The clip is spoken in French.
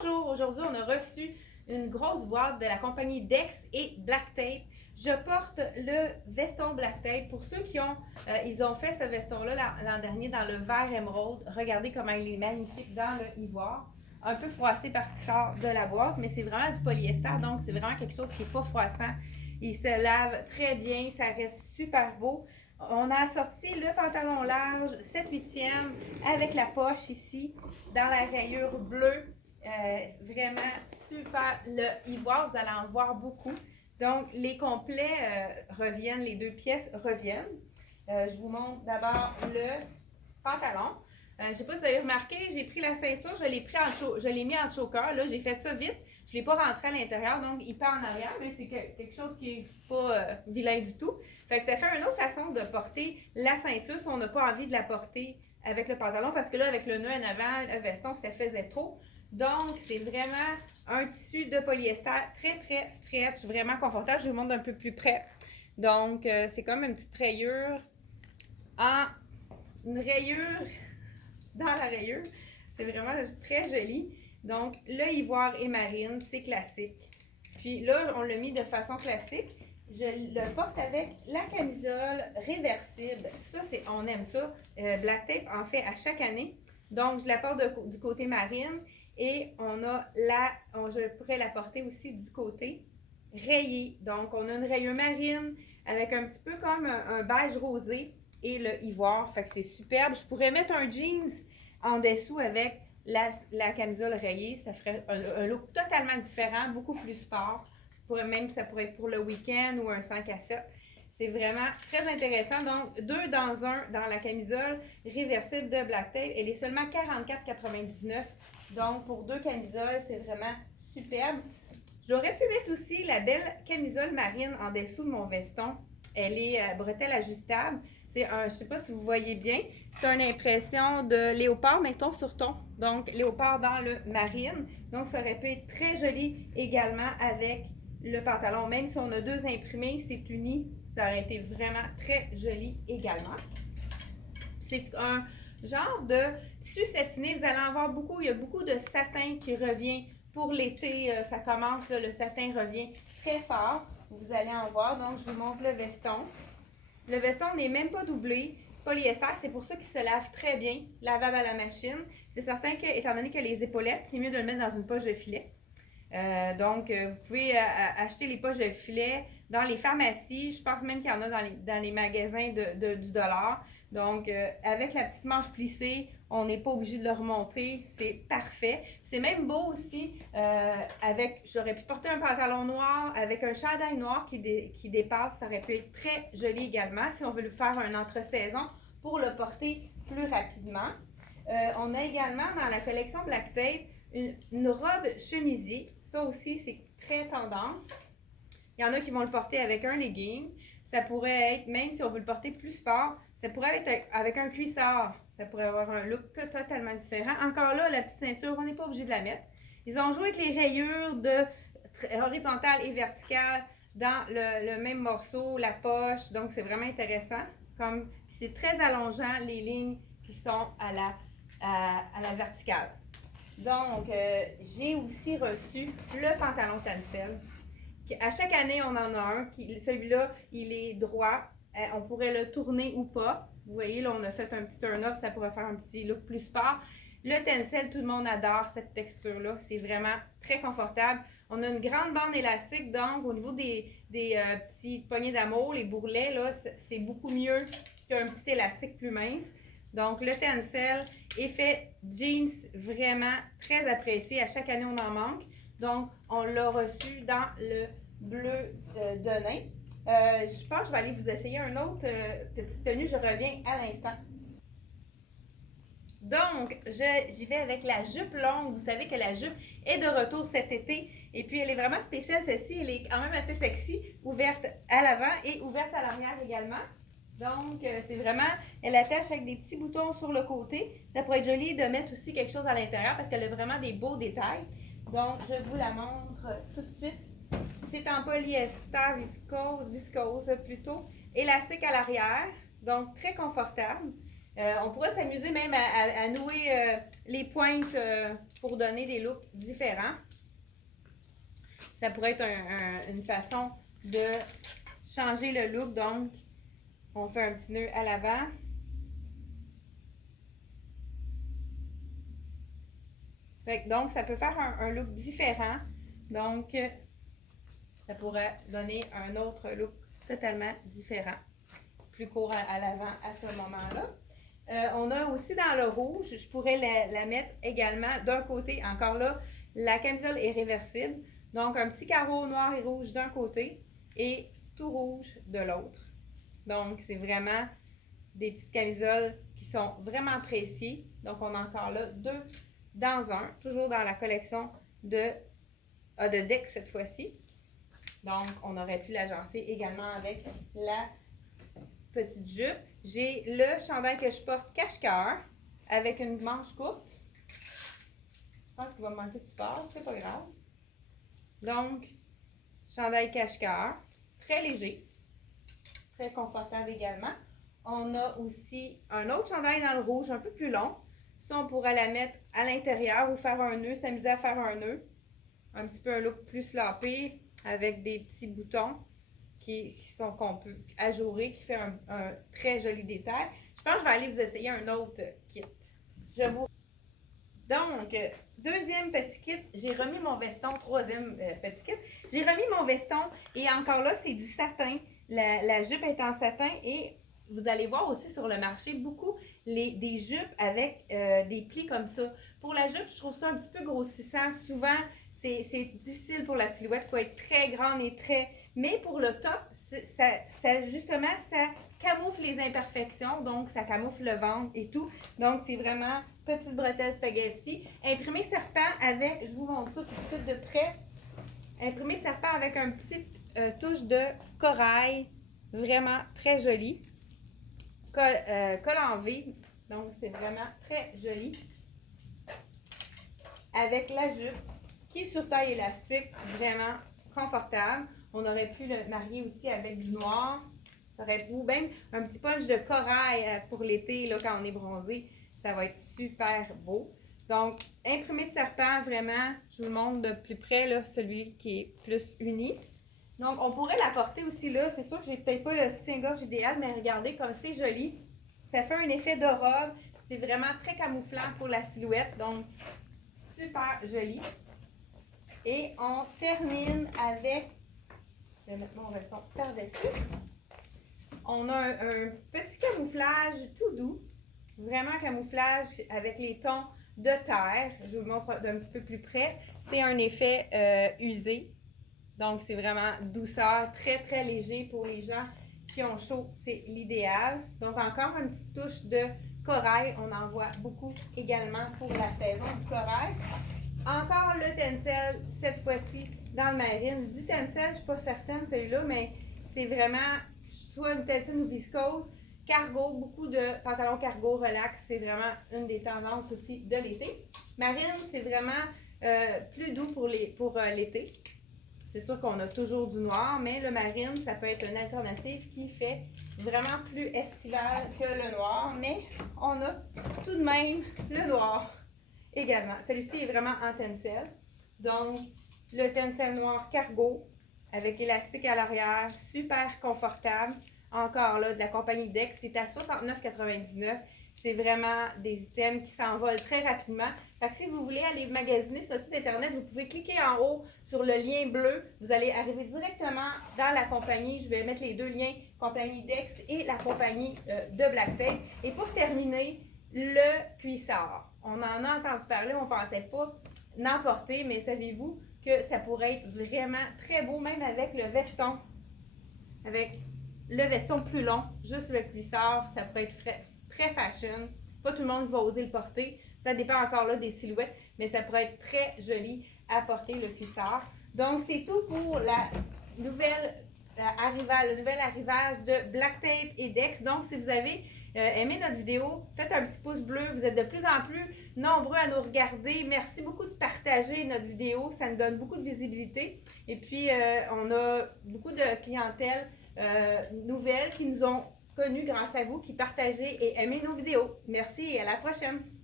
Bonjour, aujourd'hui on a reçu une grosse boîte de la compagnie Dex et Black Tape. Je porte le veston Black Tape. Pour ceux qui ont, ils ont fait ce veston-là l'an dernier dans le vert émeraude. Regardez comment il est magnifique dans le ivoire. Un peu froissé parce qu'il sort de la boîte, mais c'est vraiment du polyester, donc c'est vraiment quelque chose qui n'est pas froissant. Il se lave très bien, ça reste super beau. On a assorti le pantalon large 7/8e avec la poche ici dans la rayure bleue. Vraiment super. Le ivoire, vous allez en voir beaucoup. Donc, les complets reviennent, les deux pièces reviennent. Je vous montre d'abord le pantalon. Je ne sais pas si vous avez remarqué, j'ai pris la ceinture, je l'ai mis en choker. Là, j'ai fait ça vite. Je ne l'ai pas rentré à l'intérieur, donc il part en arrière, mais c'est quelque chose qui n'est pas vilain du tout. Fait que ça fait une autre façon de porter la ceinture si on n'a pas envie de la porter avec le pantalon, parce que là, avec le nœud en avant, le veston, ça faisait trop. Donc, c'est vraiment un tissu de polyester très stretch, vraiment confortable. Je vous montre d'un peu plus près. Donc, c'est comme une petite rayure une rayure dans la rayure. C'est vraiment très joli. Donc, le ivoire et marine, c'est classique. Puis là, on l'a mis de façon classique. Je le porte avec la camisole réversible. Ça, on aime ça. Black Tape en fait à chaque année. Donc, je la porte du côté marine. Et je pourrais la porter aussi du côté rayé. Donc, on a une rayure marine avec un petit peu comme un beige rosé et le ivoire. Fait que c'est superbe. Je pourrais mettre un jeans en dessous avec la camisole rayée. Ça ferait un look totalement différent, beaucoup plus sport. Ça pourrait être pour le week-end ou un 5 à 7. C'est vraiment très intéressant. Donc, 2 dans 1 dans la camisole réversible de Black Tape. Elle est seulement 44,99. Donc, pour 2 camisoles, c'est vraiment superbe. J'aurais pu mettre aussi la belle camisole marine en dessous de mon veston. Elle est bretelle ajustable. Je ne sais pas si vous voyez bien. C'est une impression de léopard, mettons, sur ton. Donc, léopard dans le marine. Donc, ça aurait pu être très joli également avec le pantalon. Même si on a 2 imprimés, c'est uni. Ça aurait été vraiment très joli également. C'est un genre de tissu satiné. Vous allez en voir beaucoup. Il y a beaucoup de satin qui revient pour l'été. Ça commence, là, le satin revient très fort. Vous allez en voir. Donc, je vous montre le veston. Le veston n'est même pas doublé. Polyester, c'est pour ça qu'il se lave très bien, lavable à la machine. C'est certain que, étant donné que les épaulettes, c'est mieux de le mettre dans une poche de filet. Donc, vous pouvez acheter les poches de filet dans les pharmacies. Je pense même qu'il y en a dans les magasins du dollar. Donc, avec la petite manche plissée, on n'est pas obligé de le remonter. C'est parfait. C'est même beau aussi. J'aurais pu porter un pantalon noir avec un chandail noir qui dépasse. Ça aurait pu être très joli également si on veut le faire un entre-saison pour le porter plus rapidement. On a également dans la collection Black Tape une robe chemisier. Ça aussi, c'est très tendance. Il y en a qui vont le porter avec un legging. Ça pourrait être, même si on veut le porter plus sport, ça pourrait être avec un cuissard. Ça pourrait avoir un look totalement différent. Encore là, la petite ceinture, on n'est pas obligé de la mettre. Ils ont joué avec les rayures horizontales et verticales dans le même morceau, la poche. Donc, c'est vraiment intéressant. C'est très allongeant, les lignes qui sont à la verticale. Donc, j'ai aussi reçu le pantalon Tencel. À chaque année, on en a un. Celui-là, il est droit. On pourrait le tourner ou pas. Vous voyez, là, on a fait un petit turn-up. Ça pourrait faire un petit look plus sport. Le Tencel, tout le monde adore cette texture-là. C'est vraiment très confortable. On a une grande bande élastique. Donc, au niveau des petits poignées d'amour, les bourrelets, là, c'est beaucoup mieux qu'un petit élastique plus mince. Donc, le Tencel, effet jeans, vraiment très apprécié. À chaque année, on en manque. Donc, on l'a reçu dans le bleu de nain. Je pense que je vais aller vous essayer une autre petite tenue. Je reviens à l'instant. Donc, j'y vais avec la jupe longue. Vous savez que la jupe est de retour cet été. Et puis, elle est vraiment spéciale, celle-ci. Elle est quand même assez sexy, ouverte à l'avant et ouverte à l'arrière également. Donc, c'est vraiment, elle attache avec des petits boutons sur le côté. Ça pourrait être joli de mettre aussi quelque chose à l'intérieur parce qu'elle a vraiment des beaux détails. Donc, je vous la montre tout de suite. C'est en polyester viscose plutôt. Élastique à l'arrière, donc très confortable. On pourrait s'amuser même à nouer les pointes pour donner des looks différents. Ça pourrait être une façon de changer le look. Donc, on fait un petit nœud à l'avant. Donc, ça peut faire un look différent. Donc, ça pourrait donner un autre look totalement différent. Plus court à l'avant à ce moment-là. On a aussi dans le rouge, je pourrais la mettre également d'un côté. Encore là, la camisole est réversible. Donc, un petit carreau noir et rouge d'un côté et tout rouge de l'autre. Donc, c'est vraiment des petites camisoles qui sont vraiment précises. Donc, on a encore là 2 dans 1, toujours dans la collection de Dex cette fois-ci. Donc, on aurait pu l'agencer également avec la petite jupe. J'ai le chandail que je porte cache-cœur avec une manche courte. Je pense qu'il va me manquer de support, c'est pas grave. Donc, chandail cache-cœur, très léger, très confortable également. On a aussi un autre chandail dans le rouge, un peu plus long. Ça, on pourrait la mettre à l'intérieur ou faire un nœud, s'amuser à faire un nœud. Un petit peu un look plus slopé avec des petits boutons qu'on peut ajourer, qui fait un très joli détail. Je pense que je vais aller vous essayer un autre kit. Donc, deuxième petit kit, j'ai remis mon veston. Troisième petit kit, j'ai remis mon veston et encore là, c'est du satin. La jupe est en satin et vous allez voir aussi sur le marché beaucoup des jupes avec des plis comme ça. Pour la jupe, je trouve ça un petit peu grossissant. Souvent, c'est difficile pour la silhouette. Il faut être très grande et très... Mais pour le top, justement, ça camoufle les imperfections. Donc, ça camoufle le ventre et tout. Donc, c'est vraiment petite bretelle spaghetti. Imprimé serpent avec... Je vous montre ça tout de suite de près. Imprimé serpent avec un petit touche de corail. Vraiment très joli. Col en V. Donc, c'est vraiment très joli. Avec la jupe qui est sur taille élastique, vraiment confortable. On aurait pu le marier aussi avec du noir. Ça aurait, ou même un petit punch de corail pour l'été, là, quand on est bronzé. Ça va être super beau. Donc, imprimé de serpent, vraiment, je vous le montre de plus près, là, celui qui est plus uni. Donc, on pourrait la porter aussi là. C'est sûr que j'ai peut-être pas le soutien-gorge idéal, mais regardez comme c'est joli. Ça fait un effet de robe. C'est vraiment très camouflant pour la silhouette. Donc, super joli. Et on termine avec... Je vais mettre mon veston par-dessus. On a un petit camouflage tout doux. Vraiment camouflage avec les tons de terre. Je vous le montre d'un petit peu plus près. C'est un effet usé. Donc, c'est vraiment douceur, très, très léger pour les gens qui ont chaud. C'est l'idéal. Donc, encore une petite touche de corail. On en voit beaucoup également pour la saison du corail. Encore le tencel, cette fois-ci, dans le marine. Je dis tencel, je ne suis pas certaine celui-là, mais c'est vraiment soit une tencel ou viscose. Cargo, beaucoup de pantalons cargo relax, c'est vraiment une des tendances aussi de l'été. Marine, c'est vraiment plus doux pour l'été. C'est sûr qu'on a toujours du noir, mais le marine, ça peut être une alternative qui fait vraiment plus estival que le noir. Mais on a tout de même le noir également. Celui-ci est vraiment en tencel. Donc, le tencel noir cargo avec élastique à l'arrière, super confortable. Encore là, de la compagnie Dex, c'est à 69,99 $. C'est vraiment des items qui s'envolent très rapidement. Fait que si vous voulez aller magasiner sur le site internet, vous pouvez cliquer en haut sur le lien bleu. Vous allez arriver directement dans la compagnie. Je vais mettre les deux liens, compagnie Dex et la compagnie de Black Tape. Et pour terminer, le cuissard. On en a entendu parler, on ne pensait pas n'emporter, mais savez-vous que ça pourrait être vraiment très beau, même avec le veston. Avec le veston plus long, juste le cuissard, ça pourrait être très fashion. Pas tout le monde va oser le porter. Ça dépend encore là des silhouettes, mais ça pourrait être très joli à porter le cuissard. Donc, c'est tout pour le nouvel arrivage de Black Tape et Dex. Donc, si vous avez aimé notre vidéo, faites un petit pouce bleu. Vous êtes de plus en plus nombreux à nous regarder. Merci beaucoup de partager notre vidéo. Ça nous donne beaucoup de visibilité. Et puis, on a beaucoup de clientèle nouvelles qui nous ont connu grâce à vous qui partagez et aimez nos vidéos. Merci et à la prochaine!